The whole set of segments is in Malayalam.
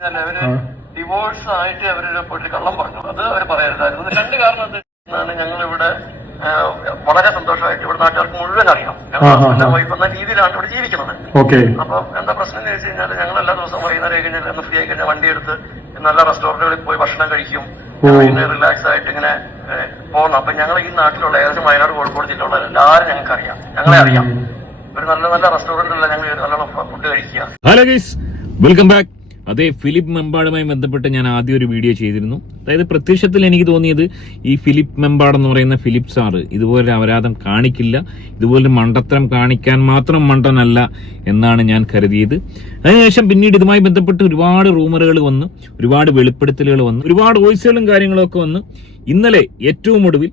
ഡിവോഴ്സ് ആയിട്ട് അവര് പോയിട്ട് കള്ളം പറഞ്ഞു. അത് അവർ പറയരുതായിരുന്നു. രണ്ട് കാരണം എന്താണ്, ഞങ്ങളിവിടെ വളരെ സന്തോഷമായിട്ട് ഇവിടെ നാട്ടുകാർക്ക് മുഴുവൻ അറിയാം. വൈഫ് എന്ന രീതിയിലാണ് ഇവിടെ ജീവിക്കുന്നത്. അപ്പൊ എന്താ പ്രശ്നം എന്ന് വെച്ച് കഴിഞ്ഞാൽ ഞങ്ങൾ എല്ലാ ദിവസവും വൈകുന്നേരം കഴിഞ്ഞാൽ ഒന്ന് ഫ്രീ ആയി കഴിഞ്ഞാൽ വണ്ടി എടുത്ത് നല്ല റെസ്റ്റോറന്റുകളിൽ പോയി ഭക്ഷണം കഴിക്കും. പിന്നെ റിലാക്സ് ആയിട്ട് ഇങ്ങനെ പോകുന്നു. അപ്പൊ ഞങ്ങൾ ഈ നാട്ടിലുള്ള ഏകദേശം വയനാട് കോഴിക്കോട് ജില്ലയുള്ള എല്ലാവരും ഞങ്ങൾക്ക് അറിയാം, ഞങ്ങളെ അറിയാം. ഒരു നല്ല നല്ല റെസ്റ്റോറന്റിലുള്ള ഞങ്ങൾ നല്ലോണം ഫുഡ് കഴിക്കുക. Hello guys, welcome back. അതെ, ഫിലിപ്പ് മെമ്പാടുമായി ബന്ധപ്പെട്ട് ഞാൻ ആദ്യം ഒരു വീഡിയോ ചെയ്തിരുന്നു. അതായത് പ്രത്യക്ഷത്തിൽ എനിക്ക് തോന്നിയത് ഈ ഫിലിപ്പ് മെമ്പാട് എന്ന് പറയുന്ന ഫിലിപ്പ് സാറ് ഇതുപോലെ അപരാധം കാണിക്കില്ല, ഇതുപോലെ മണ്ടത്തരം കാണിക്കാൻ മാത്രം മണ്ടനല്ല എന്നാണ് ഞാൻ കരുതിയത്. അതിനുശേഷം പിന്നീട് ഇതുമായി ബന്ധപ്പെട്ട് ഒരുപാട് റൂമറുകൾ വന്നു, ഒരുപാട് വെളിപ്പെടുത്തലുകൾ വന്നു, ഒരുപാട് വോയിസുകളും കാര്യങ്ങളൊക്കെ വന്നു. ഇന്നലെ ഏറ്റവും ഒടുവിൽ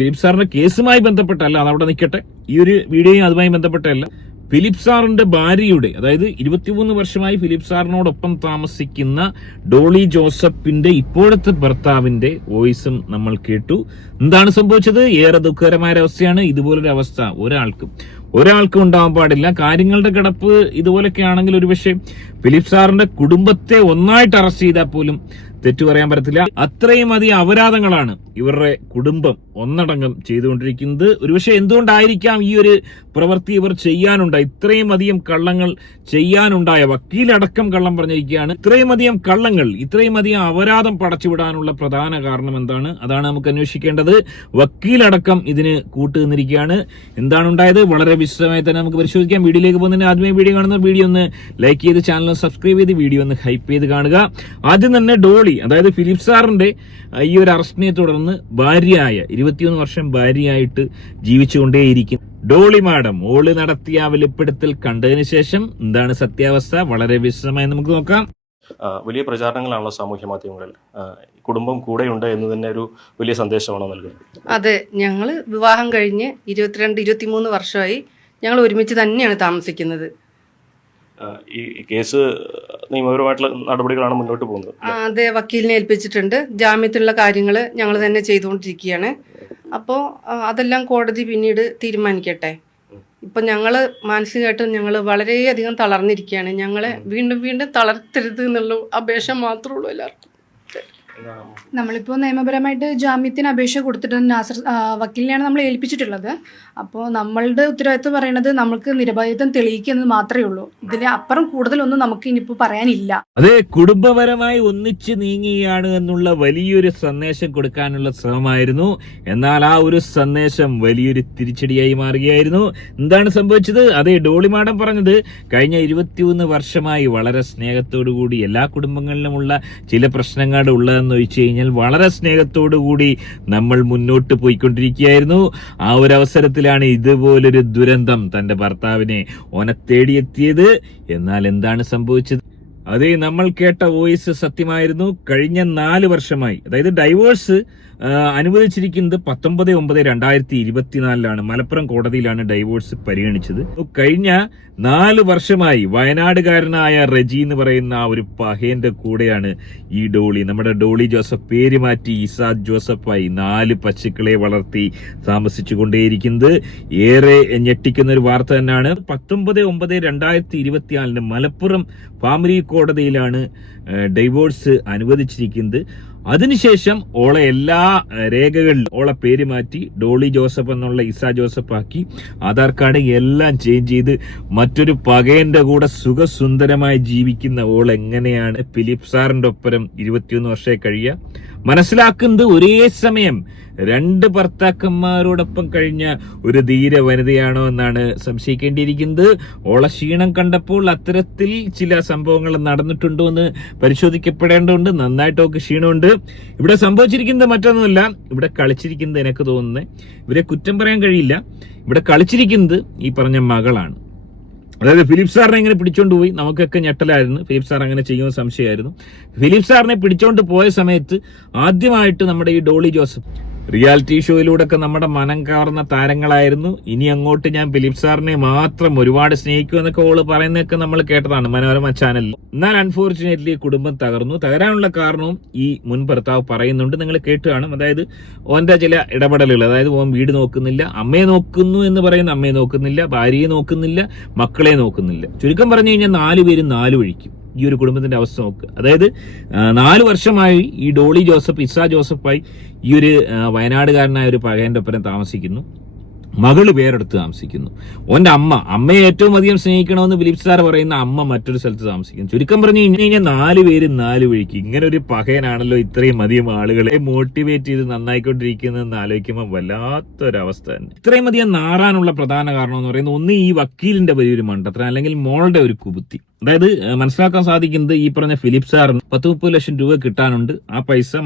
ഫിലിപ്പ് സാറിന്റെ കേസുമായി ബന്ധപ്പെട്ടല്ല, അതവിടെ നിൽക്കട്ടെ, ഈ ഒരു വീഡിയോയും അതുമായി ബന്ധപ്പെട്ടല്ല, ഫിലിപ്പ് സാറിന്റെ ഭാര്യയുടെ, അതായത് 23 വർഷമായി ഫിലിപ്പ് സാറിനോടൊപ്പം താമസിക്കുന്ന ഡോളി ജോസഫിന്റെ ഇപ്പോഴത്തെ ഭർത്താവിന്റെ വോയിസും നമ്മൾ കേട്ടു. എന്താണ് സംഭവിച്ചത്? ഏറെ ദുഃഖകരമായ അവസ്ഥയാണ്. ഇതുപോലൊരു അവസ്ഥ ഒരാൾക്കും ഉണ്ടാവാൻ പാടില്ല. കാര്യങ്ങളുടെ കിടപ്പ് ഇതുപോലൊക്കെ ആണെങ്കിൽ ഒരുപക്ഷെ ഫിലിപ്പ് സാറിന്റെ കുടുംബത്തെ ഒന്നായിട്ട് അറസ്റ്റ് ചെയ്താൽ പോലും തെറ്റു പറയാൻ പറ്റത്തില്ല. അത്രയും അധികം അപരാധങ്ങളാണ് ഇവരുടെ കുടുംബം ഒന്നടങ്കം ചെയ്തുകൊണ്ടിരിക്കുന്നത്. ഒരുപക്ഷെ എന്തുകൊണ്ടായിരിക്കാം ഈ ഒരു പ്രവൃത്തി ഇവർ ചെയ്യാനുണ്ടായി, ഇത്രയും അധികം കള്ളങ്ങൾ ചെയ്യാനുണ്ടായ, വക്കീലടക്കം കള്ളം പറഞ്ഞിരിക്കുകയാണ്. ഇത്രയും അധികം കള്ളങ്ങൾ, ഇത്രയും അധികം അപരാധം പടച്ചുവിടാനുള്ള പ്രധാന കാരണം എന്താണ്? അതാണ് നമുക്ക് അന്വേഷിക്കേണ്ടത്. വക്കീലടക്കം ഇതിന് കൂട്ടുനിന്നിരിക്കുകയാണ്. എന്താണ് ഉണ്ടായത്? വളരെ വിശദമായി തന്നെ നമുക്ക് പരിശോധിക്കാം. വീഡിയോയിലേക്ക് പോകുന്നതിന് ആദ്യമേ വീഡിയോ കാണുന്ന വീഡിയോ ഒന്ന് ലൈക്ക് ചെയ്ത് ചാനൽ സബ്സ്ക്രൈബ് ചെയ്ത് വീഡിയോ ഒന്ന് ഹൈപ്പ് ചെയ്ത് കാണുക. ആദ്യം തന്നെ ഡോളി, അതായത് ഫിലിപ്പ് സാറിന്റെ ഈ ഒരു അറസ്റ്റിനെ തുടർന്ന് ഭാര്യയായ 21 വർഷം ഭാര്യയായിട്ട് ജീവിച്ചുകൊണ്ടേയിരിക്കും ഡോളി മാഡം ഓള് നടത്തിയ വെളിപ്പെടുത്തൽ കണ്ടതിന് ശേഷം എന്താണ് സത്യാവസ്ഥ? വളരെ വിശദമായി നമുക്ക് നോക്കാം. വലിയ പ്രചാരണങ്ങളാണല്ലോ സാമൂഹ്യ മാധ്യമങ്ങളിൽ. കുടുംബം കൂടെയുണ്ട് എന്ന് തന്നെ ഒരു വലിയ സന്ദേശമാണോ നൽകുന്നത്? അതെ, ഞങ്ങൾ വിവാഹം കഴിഞ്ഞ് 22-23 വർഷമായി ഞങ്ങൾ ഒരുമിച്ച് തന്നെയാണ് താമസിക്കുന്നത്. ഈ കേസ് നിയമപരമായിട്ടുള്ള നടപടികളാണ് മുന്നോട്ട് പോകുന്നത്. അതെ, വക്കീലിനെ ഏൽപ്പിച്ചിട്ടുണ്ട്. ജാമ്യത്തിലുള്ള കാര്യങ്ങൾ ഞങ്ങൾ തന്നെ ചെയ്തുകൊണ്ടിരിക്കുകയാണ്. അപ്പോൾ അതെല്ലാം കോടതി പിന്നീട് തീരുമാനിക്കട്ടെ. ഇപ്പം ഞങ്ങൾ മാനസികമായിട്ട് ഞങ്ങൾ വളരെയധികം തളർന്നിരിക്കുകയാണ്. ഞങ്ങളെ വീണ്ടും വീണ്ടും തളർത്തരുത് എന്നുള്ള അപേക്ഷ മാത്രമേ ഉള്ളൂ എല്ലാവർക്കും. നമ്മളിപ്പോൾ നിയമപരമായിട്ട് ജാമ്യത്തിന് അപേക്ഷ കൊടുത്തിട്ട് നാസർ വക്കീലിനെയാണ് നമ്മൾ ഏൽപ്പിച്ചിട്ടുള്ളത്. അപ്പോൾ നമ്മളുടെ ഉത്തരവാദിത്വം പറയുന്നത് നമുക്ക് നിരപരാധിത്വം തെളിയിക്കുന്നത് മാത്രമേ ഉള്ളൂ. ഇതിന് അപ്പുറം കൂടുതലൊന്നും നമുക്ക് ഇനിയിപ്പോൾ പറയാനില്ല. അതെ, കുടുംബപരമായി ഒന്നിച്ച് നീങ്ങുകയാണ് എന്നുള്ള വലിയൊരു സന്ദേശം കൊടുക്കാനുള്ള ശ്രമമായിരുന്നു. എന്നാൽ ആ ഒരു സന്ദേശം വലിയൊരു തിരിച്ചടിയായി മാറുകയായിരുന്നു. എന്താണ് സംഭവിച്ചത്? അതെ, ഡോളി മാഡം പറഞ്ഞത് കഴിഞ്ഞ 21 വർഷമായി വളരെ സ്നേഹത്തോടുകൂടി എല്ലാ കുടുംബങ്ങളിലുമുള്ള ചില പ്രശ്നങ്ങൾ ഉള്ളതെന്ന് വെച്ച് കഴിഞ്ഞാൽ വളരെ സ്നേഹത്തോടുകൂടി നമ്മൾ മുന്നോട്ട് പോയിക്കൊണ്ടിരിക്കുകയായിരുന്നു. ആ ഒരു അവസരത്തിലാണ് ഇതുപോലൊരു ദുരന്തം തന്റെ ഭർത്താവിനെ തേടിയെത്തിയത്. എന്നാൽ എന്താണ് സംഭവിച്ചത്? അതെ, നമ്മൾ കേട്ട വോയിസ് സത്യമായിരുന്നു. കഴിഞ്ഞ 4 വർഷമായി, അതായത് ഡൈവോഴ്സ് അനുവദിച്ചിരിക്കുന്നത് 19/9/2024 മലപ്പുറം കോടതിയിലാണ് ഡൈവോഴ്സ് പരിഗണിച്ചത്. കഴിഞ്ഞ 4 വർഷമായി വയനാടുകാരനായ റജി എന്ന് പറയുന്ന ആ ഒരു പഹേന്റെ കൂടെയാണ് ഈ ഡോളി, നമ്മുടെ ഡോളി ജോസഫ്, പേര് മാറ്റി ഇസാദ് ജോസഫായി 4 പശുക്കളെ വളർത്തി താമസിച്ചു കൊണ്ടേയിരിക്കുന്നത്. ഏറെ ഞെട്ടിക്കുന്ന ഒരു വാർത്ത തന്നെയാണ്. 19/9/2024 മലപ്പുറം ഫാമിലി കോടതിയിലാണ് ഡൈവോഴ്സ് അനുവദിച്ചിരിക്കുന്നത്. അതിനുശേഷം ഓളെ എല്ലാ രേഖകളിലും ഓളെ പേര് മാറ്റി ഡോളി ജോസഫ് എന്നുള്ള ഇസാ ജോസഫ് ആക്കി, ആധാർ കാർഡ് എല്ലാം ചേഞ്ച് ചെയ്ത് മറ്റൊരു പകയന്റെ കൂടെ സുഖസുന്ദരമായി ജീവിക്കുന്ന ഓൾ എങ്ങനെയാണ് ഫിലിപ്പ് സാറിന്റെ ഒപ്പം 21 വർഷമായി കഴിയുക? മനസ്സിലാക്കുന്നത് ഒരേ സമയം 2 ഭർത്താക്കന്മാരോടൊപ്പം കഴിഞ്ഞ ഒരു ധീര വനിതയാണോ എന്നാണ് സംശയിക്കേണ്ടിയിരിക്കുന്നത്. ഓള ക്ഷീണം കണ്ടപ്പോൾ അത്തരത്തിൽ ചില സംഭവങ്ങൾ നടന്നിട്ടുണ്ടോ എന്ന് പരിശോധിക്കപ്പെടേണ്ടതുണ്ട്. നന്നായിട്ടൊക്കെ ക്ഷീണമുണ്ട്. ഇവിടെ സംഭവിച്ചിരിക്കുന്നത് മറ്റൊന്നുമല്ല, ഇവിടെ കളിച്ചിരിക്കുന്നത് എനിക്ക് തോന്നുന്നത്, ഇവരെ കുറ്റം പറയാൻ കഴിയില്ല, ഇവിടെ കളിച്ചിരിക്കുന്നത് ഈ പറഞ്ഞ മകളാണ്. അതായത് ഫിലിപ്പ് സാറിനെ ഇങ്ങനെ പിടിച്ചോണ്ട് പോയി, നമുക്കൊക്കെ ഞെട്ടലായിരുന്നു. ഫിലിപ്പ് സാർ അങ്ങനെ ചെയ്യുമെന്ന് സംശയമായിരുന്നു. ഫിലിപ്പ് സാറിനെ പിടിച്ചോണ്ട് പോയ സമയത്ത് ആദ്യമായിട്ട് നമ്മുടെ ഈ ഡോളി ജോസഫ് റിയാലിറ്റി ഷോയിലൂടെയൊക്കെ നമ്മുടെ മനം കവർന്ന താരങ്ങളായിരുന്നു. ഇനി അങ്ങോട്ട് ഞാൻ ഫിലിപ്പ് സാറിനെ മാത്രം ഒരുപാട് സ്നേഹിക്കുമെന്നൊക്കെ ഓള് പറയുന്നതൊക്കെ നമ്മൾ കേട്ടതാണ് മനോരമ ചാനലിൽ. എന്നാൽ അൺഫോർച്ചുനേറ്റ്ലി കുടുംബം തകരാനുള്ള കാരണവും ഈ മുൻ ഭർത്താവ് പറയുന്നുണ്ട്, നിങ്ങൾ കേട്ട് കാണും. അതായത് ഓന്റെ ചില ഇടപെടലുകൾ, അതായത് ഓൻ വീട് നോക്കുന്നില്ല, അമ്മയെ നോക്കുന്നു എന്ന് പറയുന്ന അമ്മയെ നോക്കുന്നില്ല, ഭാര്യയെ നോക്കുന്നില്ല, മക്കളെ നോക്കുന്നില്ല. ചുരുക്കം പറഞ്ഞു കഴിഞ്ഞാൽ 4 പേരും 4 വഴിക്കും. ഈ ഒരു കുടുംബത്തിന്റെ അവസ്ഥ നോക്കുക. അതായത് 4 വർഷമായി ഈ ഡോളി ജോസഫ്, ഇസ ജോസഫായി ഈ ഒരു വയനാടുകാരനായ ഒരു പഴയന്റെ ഒപ്പം താമസിക്കുന്നു. മകള് വേറെടുത്ത് താമസിക്കുന്നു. ഓന്റെ അമ്മയെ ഏറ്റവും അധികം സ്നേഹിക്കണമെന്ന് ഫിലിപ്പ് സാർ പറയുന്ന അമ്മ മറ്റൊരു സ്ഥലത്ത് താമസിക്കുന്നു. ചുരുക്കം പറഞ്ഞു കഴിഞ്ഞാൽ 4 പേര് 4 വഴിക്ക്. ഇങ്ങനെ ഒരു പകയനാണല്ലോ ഇത്രയും അധികം ആളുകളെ മോട്ടിവേറ്റ് ചെയ്ത് നന്നായിക്കൊണ്ടിരിക്കുന്നതെന്ന് ആലോചിക്കുമ്പോൾ വല്ലാത്തൊരവസ്ഥ തന്നെ. ഇത്രയും അധികം നാറാനുള്ള പ്രധാന കാരണം എന്ന് പറയുന്നത് ഒന്ന് ഈ വക്കീലിന്റെ വലിയൊരു മണ്ടത്തരം, അല്ലെങ്കിൽ മോളുടെ ഒരു കുബുദ്ധി. അതായത് മനസ്സിലാക്കാൻ സാധിക്കുന്നത് ഈ പറഞ്ഞ ഫിലിപ്പ് സാറിന് 10-30 ലക്ഷം രൂപ കിട്ടാനുണ്ട്. ആ പൈസ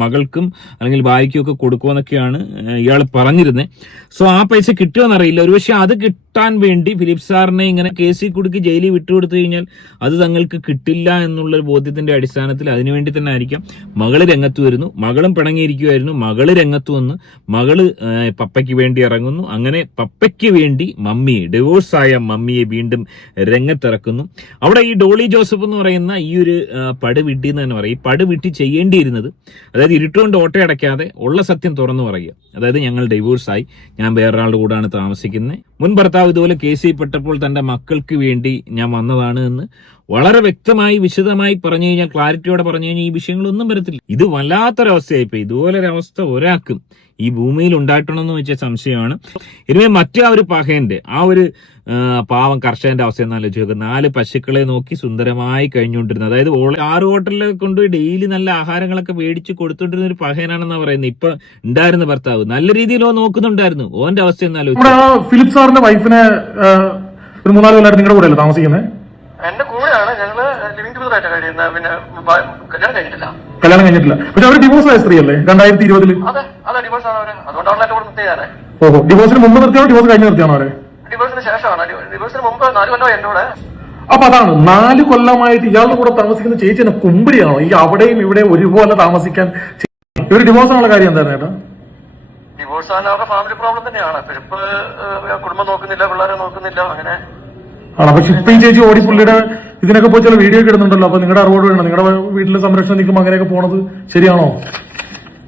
മകൾക്കും അല്ലെങ്കിൽ ഭാര്യയ്ക്കും ഒക്കെ കൊടുക്കുമെന്നൊക്കെയാണ് ഇയാൾ പറഞ്ഞിരുന്നത്. സോ ആ പൈസ കിട്ടുമെന്നറിയില്ല. ഒരുപക്ഷെ അത് കിട്ടാൻ വേണ്ടി ഫിലിപ്പ് സാറിനെ ഇങ്ങനെ കേസിൽ കുടുക്കി ജയിലിൽ വിട്ടുകൊടുത്തു കഴിഞ്ഞാൽ അത് തങ്ങൾക്ക് കിട്ടില്ല എന്നുള്ളൊരു ബോധ്യത്തിന്റെ അടിസ്ഥാനത്തിൽ അതിനുവേണ്ടി തന്നെ ആയിരിക്കാം മകള് രംഗത്ത് വരുന്നു. മകളും പിണങ്ങിയിരിക്കുമായിരുന്നു. മകള് രംഗത്ത് വന്ന് മകള് പപ്പയ്ക്ക് വേണ്ടി ഇറങ്ങുന്നു. അങ്ങനെ പപ്പയ്ക്ക് വേണ്ടി ഡിവോഴ്സായ മമ്മിയെ വീണ്ടും രംഗത്തിറക്കുന്നു. അവിടെ ഈ ഡോളി ജോസഫ് എന്ന് പറയുന്ന ഈ ഒരു പടുവിട്ടി എന്ന് തന്നെ പറയും. ഈ പടുവിട്ടി ചെയ്യേണ്ടിയിരുന്നത്, അതായത് ഇരുട്ടുകൊണ്ട് ഓട്ടയടയ്ക്കാതെ ഉള്ള സത്യം തുറന്നു പറയുക. അതായത് ഞങ്ങൾ ഡിവോഴ്സായി, ഞാൻ വേറൊരാളുടെ കൂടാണ് താമസിക്കുന്നത്. മുൻ ഭർത്താവ് ഇതുപോലെ കേസിൽ പെട്ടപ്പോൾ തന്റെ മക്കൾക്ക് വേണ്ടി ഞാൻ വന്നതാണ് എന്ന് വളരെ വ്യക്തമായി വിശദമായി പറഞ്ഞു കഴിഞ്ഞാൽ, ക്ലാരിറ്റിയോടെ പറഞ്ഞു കഴിഞ്ഞാൽ ഈ വിഷയങ്ങളൊന്നും വരത്തില്ല. ഇത് വല്ലാത്തൊരവസ്ഥയായിപ്പോയി. ഇതുപോലൊരവസ്ഥ ഒരാൾക്കും ഈ ഭൂമിയിൽ ഉണ്ടായിട്ടുണ്ടെന്ന് വെച്ച സംശയമാണ്. ഇനിമേ മറ്റേ ആ ഒരു പഹയന്റെ ആ ഒരു പാവം കർഷകന്റെ അവസ്ഥ എന്നാലോചിച്ച് നോക്കുക. 4 പശുക്കളെ നോക്കി സുന്ദരമായി കഴിഞ്ഞുകൊണ്ടിരുന്നത്, അതായത് 6 ഹോട്ടലിലൊക്കെ കൊണ്ടുപോയി ഡെയിലി നല്ല ആഹാരങ്ങളൊക്കെ മേടിച്ച് കൊടുത്തോണ്ടിരുന്ന ഒരു പഹയനാണെന്നാ പറയുന്നത്. ഇപ്പൊ ഉണ്ടായിരുന്ന ഭർത്താവ് നല്ല രീതിയിൽ നോക്കുന്നുണ്ടായിരുന്നു. ഓന്റെ അവസ്ഥ എന്നാലോചിച്ച്. ഫിലിപ്പ് സാറിന്റെ വൈഫിനെ ഒരു 3-4 കൊല്ലമായിട്ട് നിങ്ങളുടെ കൂടെ താമസിക്കുന്നത്? എന്റെ കൂടെയാണ്. ഞങ്ങള് ലിവിംഗ് ടുഗദറായിട്ട് കഴിയുന്നത്. പിന്നെ കല്യാണം കഴിഞ്ഞിട്ടില്ല. പക്ഷെ അവർ ഡിവോഴ്സ് ആയ സ്ത്രീയല്ലേ 2020? അതെ ഡിവോഴ്സ് ആണ് അവര്. അതുകൊണ്ട് അവരുടെ കൂടെ നിർത്തിയാണ്. ഓഹോ, ഡിവോഴ്സിന് മുമ്പ് നിർത്തിയാണോ ഡിവോഴ്സ് കഴിഞ്ഞ് നിർത്തിയാണോ അവരെ? ഡിവോഴ്സിന് ശേഷമാണ്. ഡിവോഴ്സിന് മുമ്പ് 4 കൊല്ലം എന്റെ കൂടെ. അപ്പൊ അതാണ് 4 കൊല്ലമായിട്ട് ഇയാളുടെ കൂടെ താമസിക്കുന്ന ചേച്ചി എന്നെ കുമ്പിടിയാണോ ഈ അവിടെയും ഇവിടെ ഒരുപോലെ താമസിക്കാൻ? ഇവര് ഡിവോഴ്സ് ആണുള്ള കാര്യം എന്തായിരുന്നു ചേട്ടാ? ഡിവോഴ്സ് ആണ് അവരുടെ ഫാമിലി പ്രോബ്ലം തന്നെയാണ്. ഇപ്പൊ കുടുംബം നോക്കുന്നില്ല, പിള്ളേരെ നോക്കുന്നില്ല, അങ്ങനെ ആണ്. പക്ഷെ ഇപ്പൊ ഈ ചേച്ചി ഓടി പുള്ളിയുടെ ഇതിനൊക്കെ പോയി ചില വീഡിയോ ഒക്കെ ഇടുന്നുണ്ടല്ലോ. അപ്പൊ നിങ്ങളുടെ അറിവോട് വേണം, നിങ്ങളുടെ വീട്ടിലെ സംരക്ഷണം നിൽക്കുമ്പോൾ അങ്ങനെയൊക്കെ പോണത് ശരിയാണോ?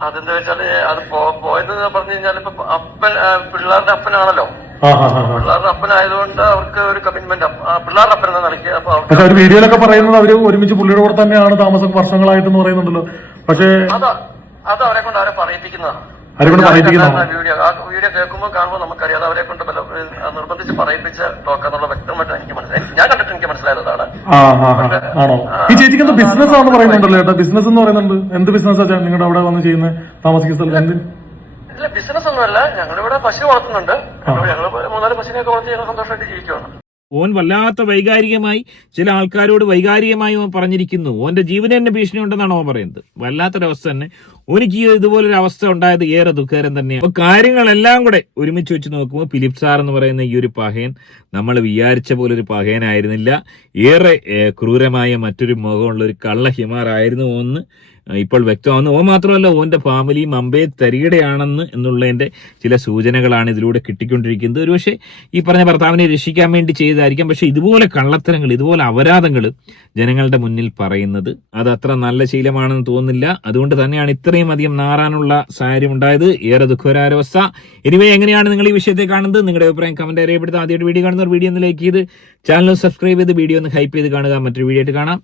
അതെന്താ വെച്ചാല് അത് പോയത് പറഞ്ഞു കഴിഞ്ഞാൽ ഇപ്പൊ പിള്ളേരുടെ അപ്പനാണല്ലോ. പിള്ളേരുടെ അപ്പനായതുകൊണ്ട് അവർക്ക് ഒരു കമ്മിറ്റ്മെന്റ്, പിള്ളേരുടെ അപ്പൻ എന്ന നിലയ്ക്ക്. പക്ഷെ ഒരു വീഡിയോയിലൊക്കെ പറയുന്നത് അവര് ഒരുമിച്ച് പുള്ളിയുടെ കൂടെ തന്നെയാണ് താമസം വർഷങ്ങളായിട്ടെന്ന് പറയുന്നുണ്ടല്ലോ. പക്ഷെ അത് അവരെ കൊണ്ട് അവരെ പറയിപ്പിക്കുന്നതാണ്. വീഡിയോ കേൾക്കുമ്പോൾ കാണുമ്പോൾ നമുക്കറിയാം അവരെ കൊണ്ട് നിർബന്ധിച്ച് പറയിപ്പിച്ച് നോക്കാന്നുള്ള വ്യക്തമായിട്ട് എനിക്ക് മനസ്സിലായി. ഞാൻ കണ്ടിട്ട് എനിക്ക് മനസ്സിലായതാണ്. ആണോ? ഈ ചേച്ചിക്ക് എന്താ ബിസിനസ് ആണെന്ന് പറയുന്നുണ്ടല്ലോ ചേട്ടാ? ബിസിനസ് എന്ന് പറയുന്നുണ്ട്. എന്ത് ബിസിനസ്സാ നിങ്ങളുടെ അവിടെ വന്ന് ചെയ്യുന്നത്, താമസിക്കുന്ന സ്ഥലത്ത്? ഇല്ല, ബിസിനസ് ഒന്നുമല്ല. ഞങ്ങളിവിടെ പശു വളർത്തുന്നുണ്ട്. ഞങ്ങൾ 3-4 പശുവിനെയൊക്കെ വളർത്തി ഞങ്ങൾ സന്തോഷമായിട്ട് ജീവിക്കുകയാണ്. ഓൻ വല്ലാത്ത വൈകാരികമായി ചില ആൾക്കാരോട് വൈകാരികമായി ഓൻ പറഞ്ഞിരിക്കുന്നു. ഓന്റെ ജീവന് തന്നെ ഭീഷണി ഉണ്ടെന്നാണ് ഓൻ പറയുന്നത്. വല്ലാത്തൊരവസ്ഥ തന്നെ. ഓനിക്ക് ഇതുപോലൊരു അവസ്ഥ ഉണ്ടായത് ഏറെ ദുഃഖകരം തന്നെയാണ്. അപ്പൊ കാര്യങ്ങളെല്ലാം കൂടെ ഒരുമിച്ച് വെച്ച് നോക്കുമ്പോൾ ഫിലിപ്പ് സാർ എന്ന് പറയുന്ന ഈ ഒരു പഹയൻ നമ്മൾ വിചാരിച്ച പോലെ ഒരു പഹയനായിരുന്നില്ല. ഏറെ ക്രൂരമായ മറ്റൊരു മുഖമുള്ള ഒരു കള്ള ഹിമാറായിരുന്നു ഓന്ന് ഇപ്പോൾ വ്യക്തമാകുന്നു. ഓ മാത്രമല്ല, ഓന്റെ ഫാമിലിയും അമ്പേ തരികടയാണെന്ന് എന്നുള്ളതിന്റെ ചില സൂചനകളാണ് ഇതിലൂടെ കിട്ടിക്കൊണ്ടിരിക്കുന്നത്. ഒരുപക്ഷെ ഈ പറഞ്ഞ ഭർത്താവിനെ രക്ഷിക്കാൻ വേണ്ടി ചെയ്തതായിരിക്കാം. പക്ഷെ ഇതുപോലെ കള്ളത്തരങ്ങൾ, ഇതുപോലെ അപരാധങ്ങൾ ജനങ്ങളുടെ മുന്നിൽ പറയുന്നത് അത് അത്ര നല്ല ശീലമാണെന്ന് തോന്നുന്നില്ല. അതുകൊണ്ട് തന്നെയാണ് ഇത്രയും അധികം നാറാനുള്ള സാഹചര്യം ഉണ്ടായത്. ഏറെ ദുഃഖകരാവസ്ഥ. എനിവേ, എങ്ങനെയാണ് നിങ്ങൾ ഈ വിഷയത്തെ കാണുന്നത്? നിങ്ങളുടെ അഭിപ്രായം കമന്റ് അറിയപ്പെടുത്തുക. ആദ്യമായിട്ട് വീഡിയോ കാണുന്നവർ വീഡിയോ ഒന്ന് ലൈക്ക് ചെയ്ത് ചാനൽ സബ്സ്ക്രൈബ് ചെയ്ത് വീഡിയോ ഒന്ന് ഹൈപ്പ് ചെയ്ത് കാണുക. മറ്റൊരു വീഡിയോ ആയിട്ട് കാണാം.